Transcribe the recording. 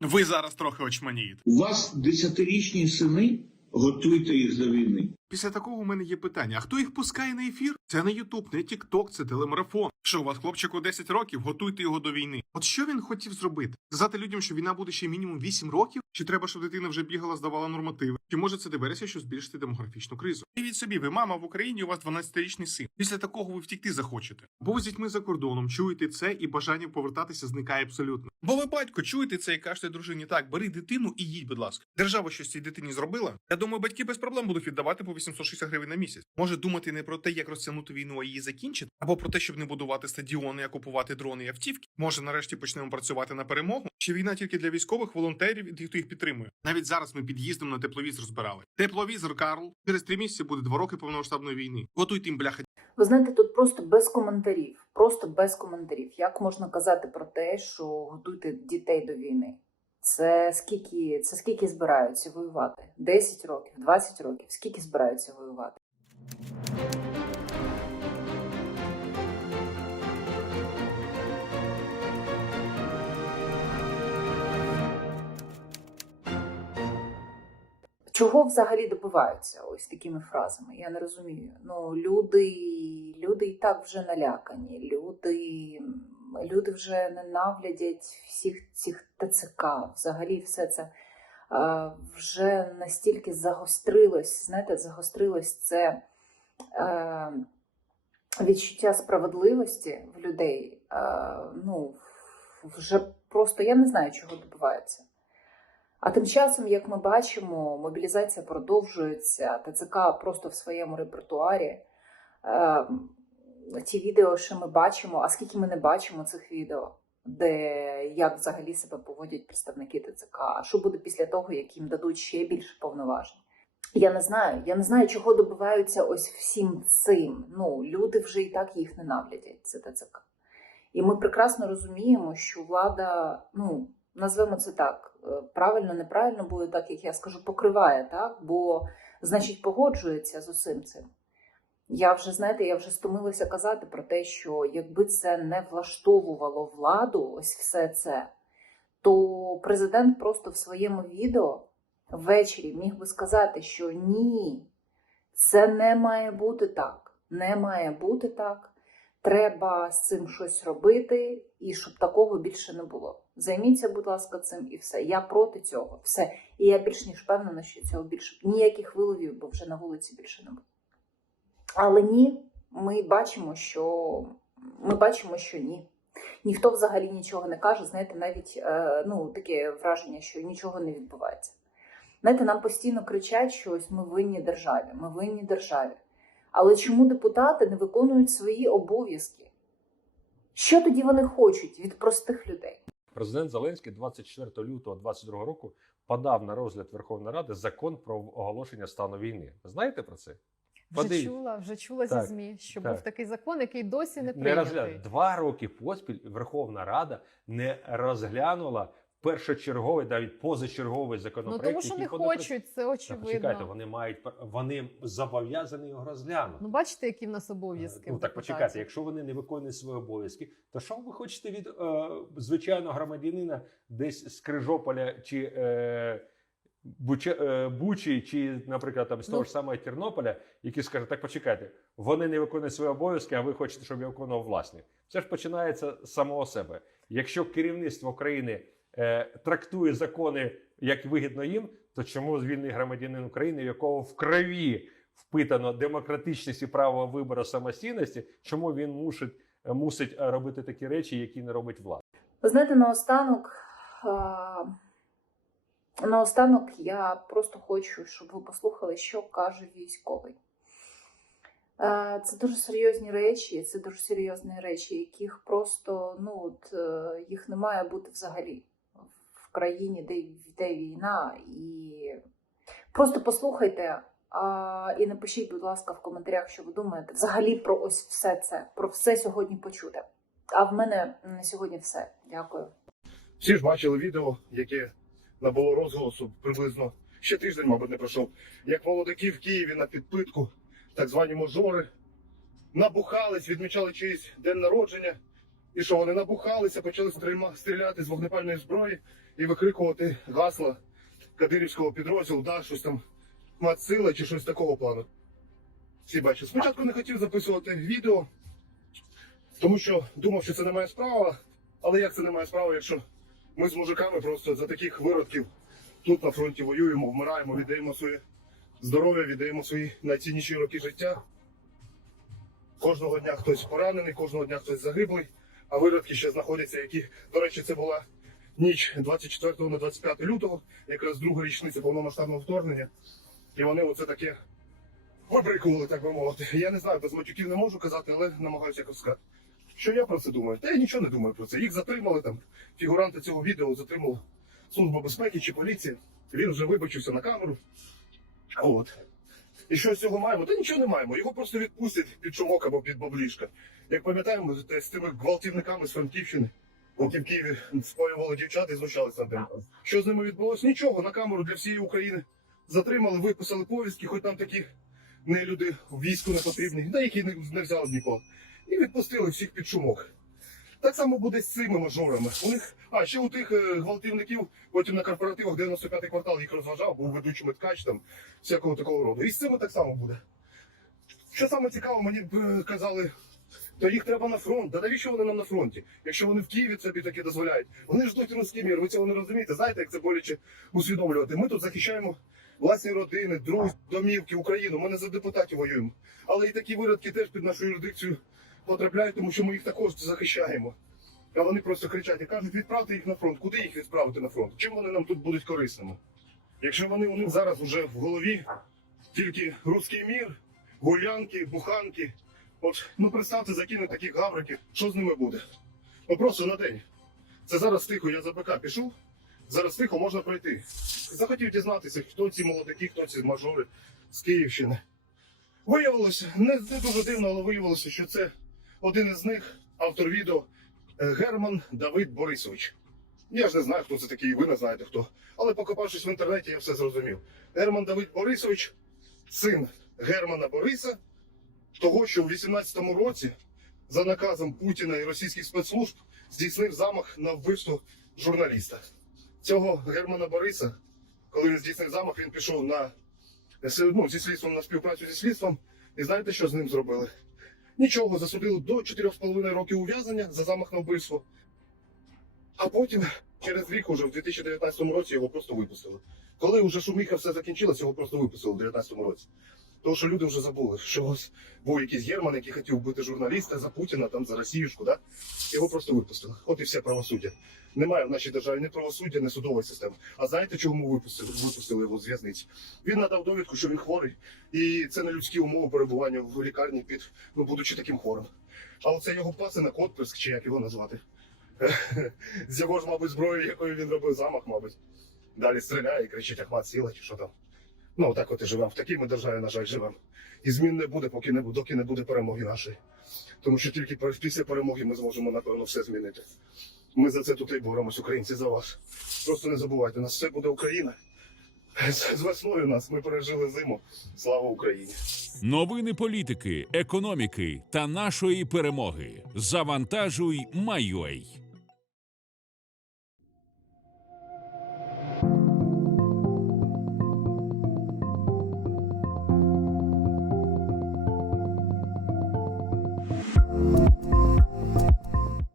Ви зараз трохи очманієте. У вас десятирічні сини, готуйте їх до війни. Після такого у мене є питання: а хто їх пускає на ефір? Це не Ютуб, не Тікток, це телемарафон. Що у вас хлопчику 10 років, готуйте його до війни. От що він хотів зробити? Сказати людям, що війна буде ще мінімум 8 років? Чи треба, щоб дитина вже бігала, здавала нормативи? Чи може це диверсія, щоб збільшити демографічну кризу? Уявіть собі, ви мама в Україні, у вас 12-річний син. Після такого ви втікти захочете. Бо ви з дітьми за кордоном чуєте це, і бажання повертатися зникає абсолютно. Бо ви батько чуєте це і кажете дружині, так, бери дитину і їдь, будь ласка. Держава щось цій дитині зробила. Я думаю, батьки без проблем будуть віддавати 860 гривень на місяць. Може думати не про те, як розтягнути війну, а її закінчити, або про те, щоб не будувати стадіони, а купувати дрони і автівки. Може, нарешті почнемо працювати на перемогу. Чи війна тільки для військових, волонтерів і тих, хто їх підтримує? Навіть зараз ми під'їздом на тепловізор збирали. Тепловізор Карл через три місяці буде два роки повномасштабної війни. Готуйте їм бляха Ви знаєте, тут просто без коментарів. Просто без коментарів. Як можна казати про те, що готуйте дітей до війни? Це скільки, це скільки збираються воювати? 10 років, 20 років. Скільки збираються воювати? Чого взагалі добиваються ось такими фразами? Я не розумію. Ну, люди, люди і так вже налякані. Люди, люди вже ненавидять всіх цих ТЦК. Взагалі, все це е, вже настільки загострилось. Знаєте, загострилось це е, відчуття справедливості в людей. Е, ну, вже просто я не знаю, чого добиваються. А тим часом, як ми бачимо, мобілізація продовжується, ТЦК просто в своєму репертуарі. Ті відео, що ми бачимо, а скільки ми не бачимо цих відео, де як взагалі себе поводять представники ТЦК, а що буде після того, як їм дадуть ще більше повноважень? Я не знаю. Я не знаю, чого добиваються ось всім цим. Ну, люди вже і так їх ненавидять, це ТЦК. І ми прекрасно розуміємо, що влада, ну, назвемо це так, е, правильно, неправильно буде так, як я скажу, покриває, так? Бо, значить, погоджується з усім цим. Я вже, знаєте, я вже стомилася казати про те, що якби це не влаштовувало владу, ось все це, то президент просто в своєму відео ввечері міг би сказати, що ні, це не має бути так. Не має бути так. Треба з цим щось робити, і щоб такого більше не було. Займіться, будь ласка, цим і все. Я проти цього. Все. І я більш ніж впевнена, що цього більше ніяких виловів, бо вже на вулиці більше не буде. Але ні, ми бачимо, що ми бачимо, що ні. Ніхто взагалі нічого не каже. Знаєте, навіть е, ну, таке враження, що нічого не відбувається. Знаєте, нам постійно кричать, що ось ми винні державі, ми винні державі. Але чому депутати не виконують свої обов'язки? Що тоді вони хочуть від простих людей? Президент Зеленський 24 лютого 2022 року подав на розгляд Верховної Ради закон про оголошення стану війни. Знаєте про це? Вже чула, вже чула Так, зі ЗМІ, що так. був такий закон, який досі не Не прийнятий. розгляд два роки поспіль Верховна Рада не розглянула першочерговий, навіть позачерговий Ну законопроект. тому що не хочуть, це Так, очевидно. почекайте, вони мають вони зобов'язані його розглянути. Ну бачите, які в нас обов'язки. Ну так почекайте, якщо вони не виконують свої обов'язки, то що ви хочете від е, звичайного громадянина десь з Крижополя чи е, е, Бучі, чи, наприклад, там з того Ну. ж самого Тернополя, які скажуть, так почекайте, вони не виконують свої обов'язки, а ви хочете, щоб я виконував власні. Це ж починається з самого себе. Якщо керівництво країни е, трактує закони як вигідно їм, то чому звільний громадянин України, в якого в крові впитано демократичність і право вибору самостійності, чому він мусить, мусить е, робити такі речі, які не робить влада? Ви знаєте, наостанок, а, наостанок я просто хочу, щоб ви послухали, що каже військовий. Е, Це дуже серйозні речі, це дуже серйозні речі, яких просто ну, от, е, їх не має бути взагалі в країні, де йде війна. І просто послухайте а, і напишіть, будь ласка, в коментарях, що ви думаєте взагалі про ось все це, про все сьогодні почуте. А в мене на сьогодні все. Дякую. Всі ж бачили відео, яке набуло розголосу приблизно ще тиждень, мабуть, не пройшов. Як молодики в Києві на підпитку, так звані мажори, набухались, відмічали чиїсь день народження. І що вони набухалися, почали стріляти з вогнепальної зброї. і викрикувати гасла кадирівського підрозділу, да, щось там мать сила чи щось такого плану. Всі бачать. Спочатку не хотів записувати відео, тому що думав, що це не моя справа. Але як це не моя справа, якщо ми з мужиками просто за таких виродків тут на фронті воюємо, вмираємо, віддаємо своє здоров'я, віддаємо свої найцінніші роки життя. Кожного дня хтось поранений, кожного дня хтось загиблий, а виродки ще знаходяться, які, до речі, це була ніч 24 на 25 лютого, якраз друга річниця повномасштабного вторгнення. І вони оце таке вибрикували, так би мовити. Я не знаю, без матюків не можу казати, але намагаюся якось сказати. Що я про це думаю? Та я нічого не думаю про це. Їх затримали там. Фігуранти цього відео затримала Служба безпеки чи поліція. Він вже вибачився на камеру. От. І що з цього маємо? Та нічого не маємо. Його просто відпустять під шумок або під баблішка. Як пам'ятаємо, з тими гвалтівниками з Франківщини, які в Києві спалювали дівчат і знущалися над ним. Що з ними відбулося? Нічого, на камеру для всієї України затримали, виписали повістки, хоч там такі не люди в війську не потрібні, да які не, не взяли нікого. І відпустили всіх під шумок. Так само буде з цими мажорами. У них, а ще у тих е, гвалтівників, потім на корпоративах 95-й квартал їх розважав, був ведучим ткач там, всякого такого роду. І з цими так само буде. Що саме цікаво, мені б е, казали, то їх треба на фронт. Та навіщо вони нам на фронті? Якщо вони в Києві собі таке дозволяють, вони ждуть русський мір. Ви цього не розумієте. Знаєте, як це боляче усвідомлювати? Ми тут захищаємо власні родини, друзів, домівки, Україну. Ми не за депутатів воюємо. Але і такі виродки теж під нашу юрисдикцію потрапляють, тому що ми їх також захищаємо. А вони просто кричать і кажуть, відправте їх на фронт. Куди їх відправити на фронт? Чим вони нам тут будуть корисними? Якщо вони у них зараз вже в голові тільки русський мір, гулянки, буханки. От, ну представте, закинуть таких гавриків, що з ними буде? Ну просто на день. Це зараз тихо, я за БК пішов, зараз тихо можна пройти. Захотів дізнатися, хто ці молодики, хто ці мажори з Київщини. Виявилося, не, дуже дивно, але виявилося, що це один із них, автор відео е, Герман Давид Борисович. Я ж не знаю, хто це такий, ви не знаєте хто. Але покопавшись в інтернеті, я все зрозумів. Герман Давид Борисович, син Германа Бориса, того, що в 18-му році за наказом Путіна і російських спецслужб здійснив замах на вбивство журналіста. Цього Германа Бориса, коли він здійснив замах, він пішов на ну, зі слідством на співпрацю зі слідством. І знаєте, що з ним зробили? Нічого, засудили до 4,5 років ув'язнення за замах на вбивство. А потім, через рік, уже в 2019 році, його просто випустили. Коли вже шуміха все закінчилось, його просто випустили в 2019 році. Тому що люди вже забули, що ось був якийсь Герман, який хотів вбити журналіста за Путіна, там за Росіюшку, да? його просто випустили. От і все правосуддя. Немає в нашій державі ні правосуддя, ні судової системи. А знаєте, чому випустили, випустили його з в'язниці? Він надав довідку, що він хворий, і це не людські умови перебування в лікарні під ну, будучи таким хворим. А оце його пасинок, отпуск, чи як його назвати, з його ж, мабуть, зброєю, якою він робив замах, мабуть. Далі стріляє і кричить Ахмат сіла, чи що там. Ну, так от і живемо. В такій ми державі, на жаль, живемо. І змін не буде, поки не буде, доки не буде перемоги нашої. Тому що тільки після перемоги ми зможемо, напевно, все змінити. Ми за це тут і боремось, українці, за вас. Просто не забувайте, у нас все буде Україна. З весною нас ми пережили зиму. Слава Україні! Новини політики, економіки та нашої перемоги. Завантажуй, Майой.